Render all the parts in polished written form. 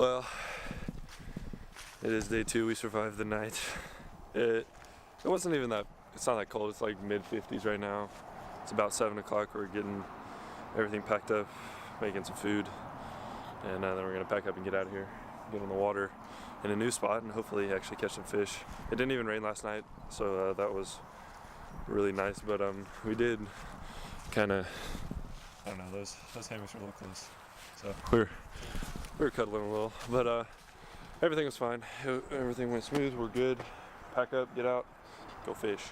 Well, it is day 2. We survived the night. It wasn't even that, it's not that cold. It's like mid-50s right now. It's about 7 o'clock. We're getting everything packed up, making some food, and then we're gonna pack up and get out of here, get in the water in a new spot, and hopefully actually catch some fish. It didn't even rain last night, so that was really nice, but we did kind of, I don't know, those hammocks are a little close, so we were cuddling a little, but everything was fine. Everything went smooth. We're good. Pack up, get out, go fish.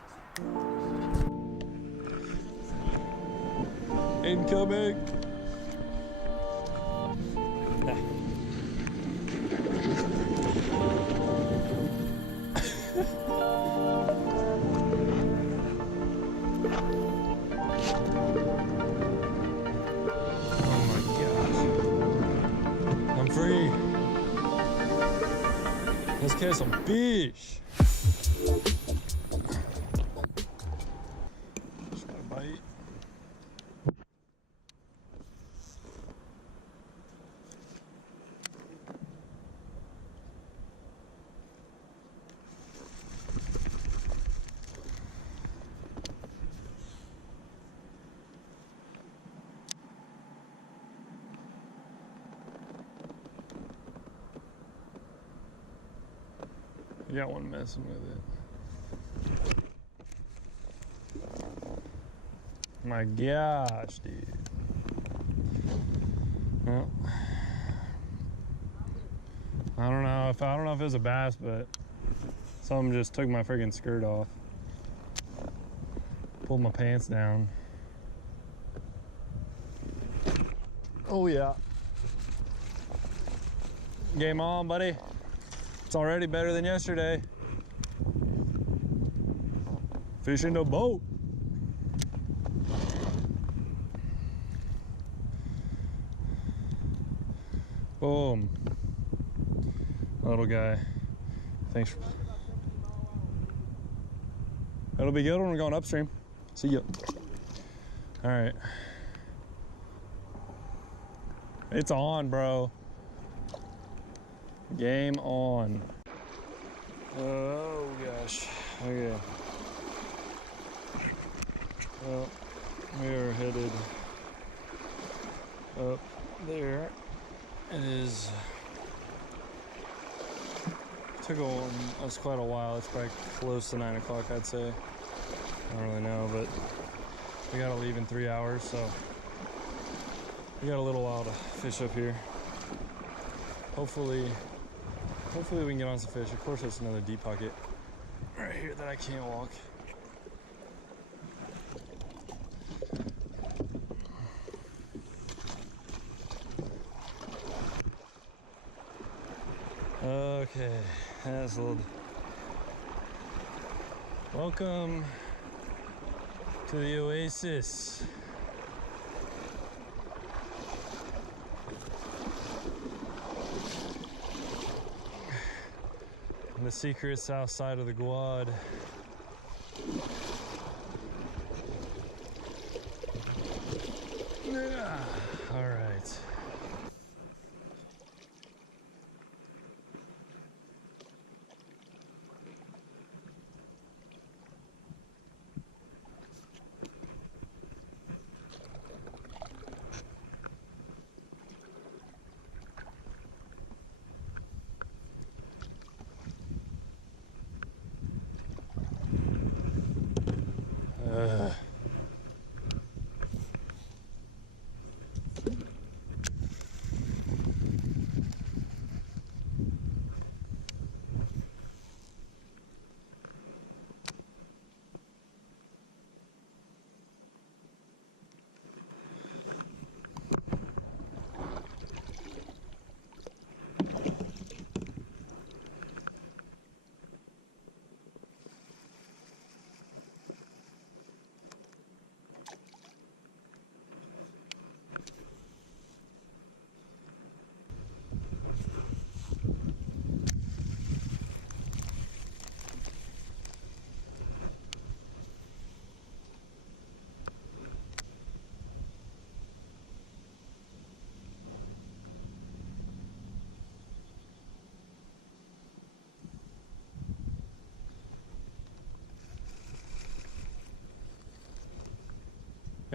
Incoming. I'm free. Let's catch some fish. Just got a bite. I got one messing with it. My gosh, dude. Well, I don't know if it was a bass, but something just took my friggin' skirt off. Pulled my pants down. Oh yeah. Game on, buddy. It's already better than yesterday. Fishing the boat. Boom. Little guy. Thanks. It'll be good when we're going upstream. See ya. All right. It's on, bro. Game on. Oh gosh. Okay. Well, we are headed up there. It is. Took us quite a while. It's probably close to 9 o'clock, I'd say. I don't really know, but we gotta leave in 3 hours, so we got a little while to fish up here. Hopefully we can get on some fish. Of course, there's another deep pocket right here that I can't walk. Okay, that's a little. Welcome to the oasis. The secret south side of the Guad. Yeah. All right.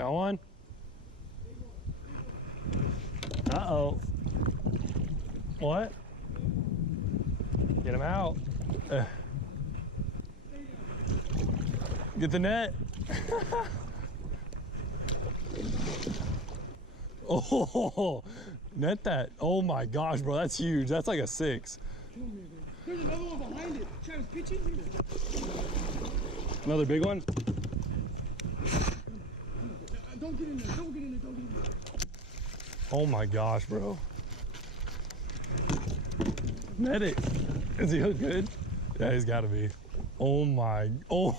Got one. Uh-oh. What? Get him out. Get the net. Oh, net that. Oh my gosh, bro, that's huge. That's like a 6. There's another one behind it. Travis, pitch in here. Another big one? Don't get in there. Don't get in there. Don't get in there. Oh my gosh, bro. Net it. Is he hooked good? Yeah, he's gotta be. Oh my god.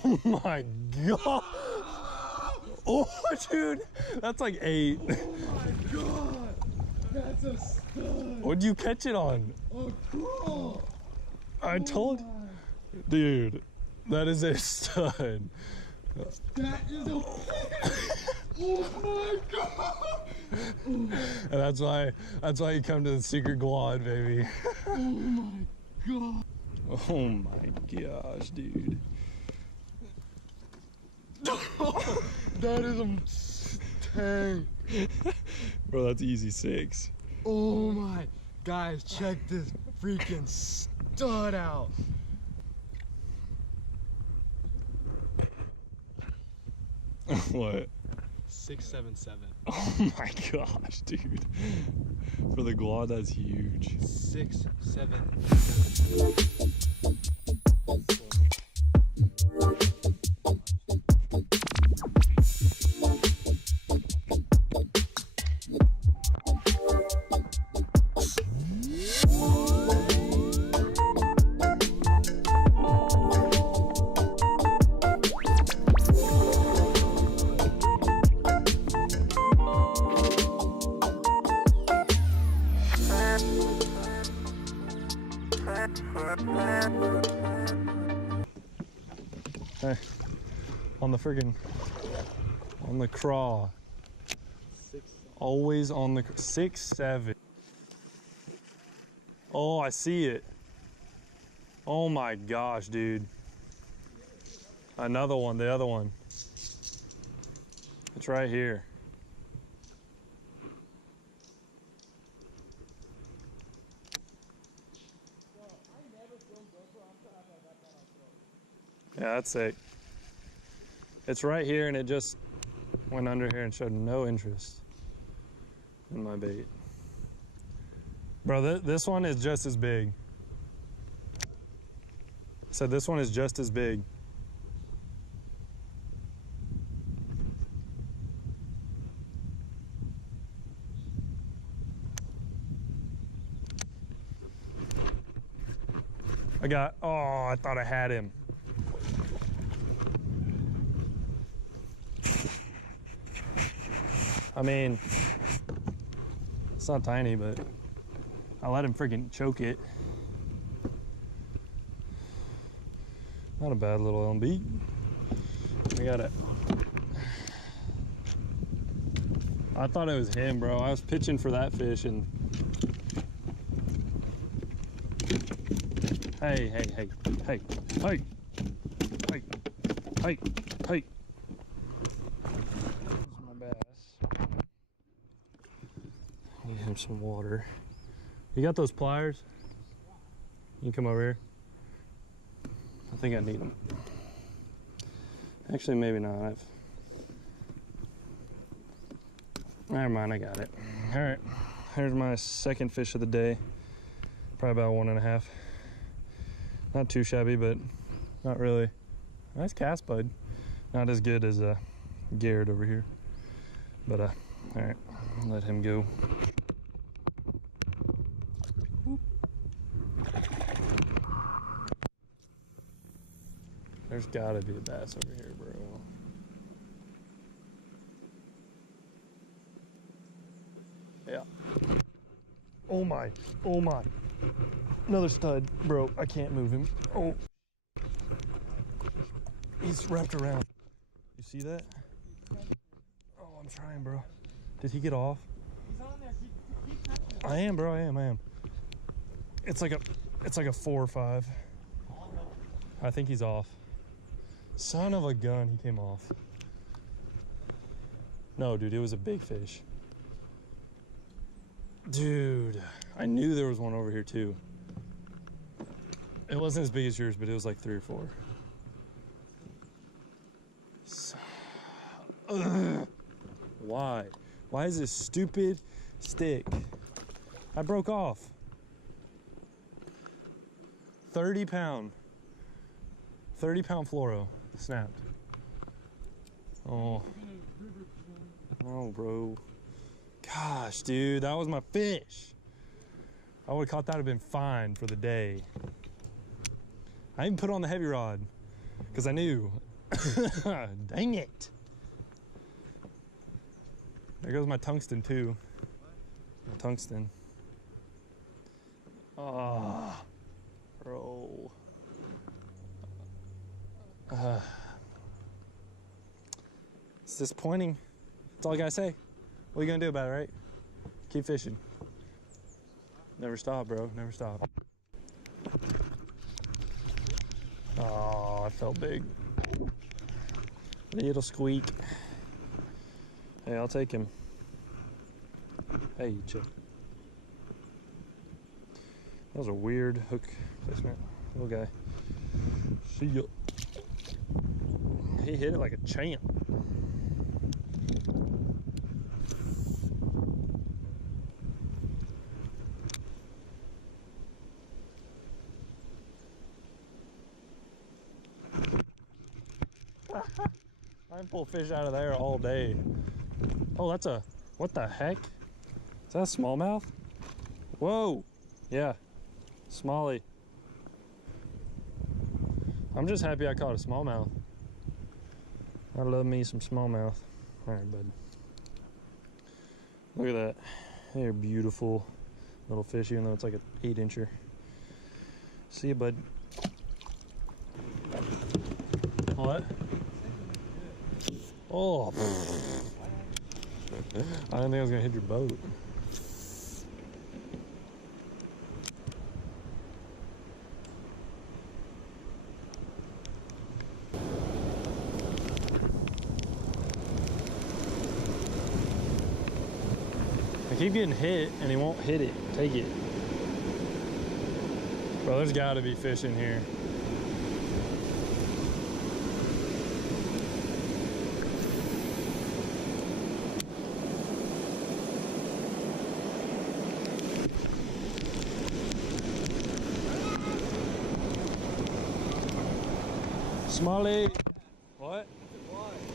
Oh, dude, that's like 8. Oh my god. That's a stud. What'd you catch it on? Oh, cool. I told you. Dude, that is a stud. That is a oh my god. And that's why you come to the secret Guad, baby. Oh my god. Oh my gosh, dude. That is a tank. Bro, that's easy 6. Oh my. Guys, check this freaking stud out. What? 677. Oh my gosh, dude. For the Guad, that's huge. 677. Hey, on the craw. Always on the 6-7. Oh, I see it. Oh my gosh, dude. Another one, the other one. It's right here. Yeah, that's sick. It's right here and it just went under here and showed no interest in my bait. Bro, this one is just as big. I said this one is just as big. Oh, I thought I had him. I mean, it's not tiny, but I let him freaking choke it. Not a bad little LB. I got it. I thought it was him, bro. I was pitching for that fish and hey. This is my bass. Need him some water. You got those pliers? You can come over here. I think I need them. Actually, maybe not. Never mind, I got it. All right, here's my second fish of the day. Probably about 1.5. Not too shabby, but not really. Nice cast, bud. Not as good as Garrett over here. But all right, let him go. There's gotta be a bass over here, bro. Yeah. Oh my. Another stud, bro. I can't move him. Oh. He's wrapped around. You see that? Oh, I'm trying, bro. Did he get off? He's on there. Keep touching it. I am, bro. I am. It's like a 4 or 5. I think he's off. Son of a gun, he came off. No, dude, it was a big fish. Dude, I knew there was one over here too. It wasn't as big as yours, but it was like 3 or 4. So, why? Why is this stupid stick? I broke off. 30-pound fluoro snapped. Oh. Oh, bro. Gosh, dude, that was my fish. I would have caught that, would have been fine for the day. I even put on the heavy rod because I knew. Dang it. There goes my tungsten too. My tungsten. Oh, bro. It's disappointing. That's all I gotta say. What are you gonna do about it, right? Keep fishing. Never stop, bro. Never stop. Oh, I felt big. Little squeak. Hey, I'll take him. Hey, chick. That was a weird hook placement. Little guy. See ya. He hit it like a champ. I can pull fish out of there all day. Oh, that's a, what the heck? Is that a smallmouth? Whoa, yeah, smallie. I'm just happy I caught a smallmouth. I love me some smallmouth. All right, bud. Look at that. They're beautiful little fish, even though it's like an 8-incher. See you, bud. What? Oh, I didn't think I was gonna hit your boat. I keep getting hit and he won't hit it. Take it. Bro, there's gotta be fish in here. Smallie. What?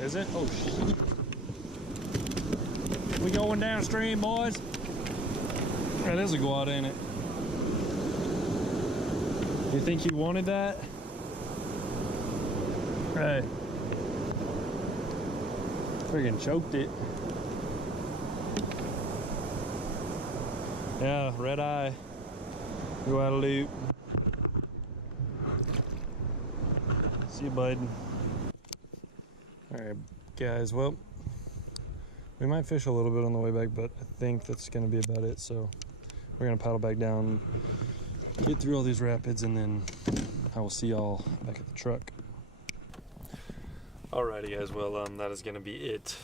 Is it? Oh shit. We going downstream, boys. That is a guad, ain't it? You think you wanted that? Hey. Freaking choked it. Yeah, red eye. Guadalupe. See you, bud. All right, guys, well, we might fish a little bit on the way back, but I think that's gonna be about it. So we're gonna paddle back down, get through all these rapids, and then I will see y'all back at the truck. Alrighty, guys, well, that is gonna be it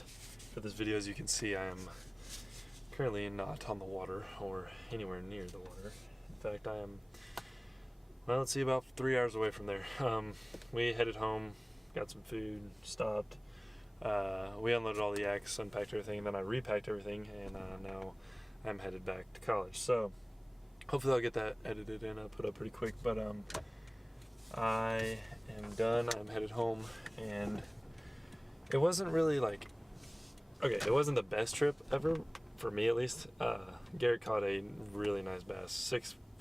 for this video. As you can see, I am currently not on the water or anywhere near the water. In fact, I am, well, let's see, about 3 hours away from there. We headed home, got some food, stopped. We unloaded all the yaks, unpacked everything, then I repacked everything, and now I'm headed back to college. So hopefully I'll get that edited and put up pretty quick, but I am done. I'm headed home, and it wasn't really like, okay, it wasn't the best trip ever, for me at least. Garrett caught a really nice bass,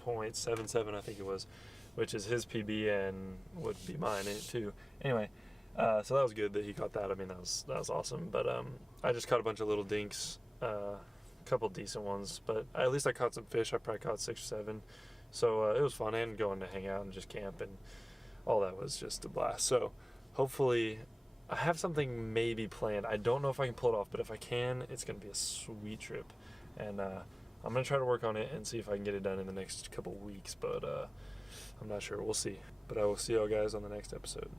6.77 I think it was, which is his PB and would be mine too. Anyway, so that was good that he caught that. I mean, that was awesome. But I just caught a bunch of little dinks, a couple decent ones. But at least I caught some fish. I probably caught 6 or 7. So it was fun, and going to hang out and just camp and all that was just a blast. So hopefully I have something maybe planned. I don't know if I can pull it off, but if I can, it's going to be a sweet trip. And I'm going to try to work on it and see if I can get it done in the next couple weeks. But I'm not sure. We'll see. But I will see y'all guys on the next episode.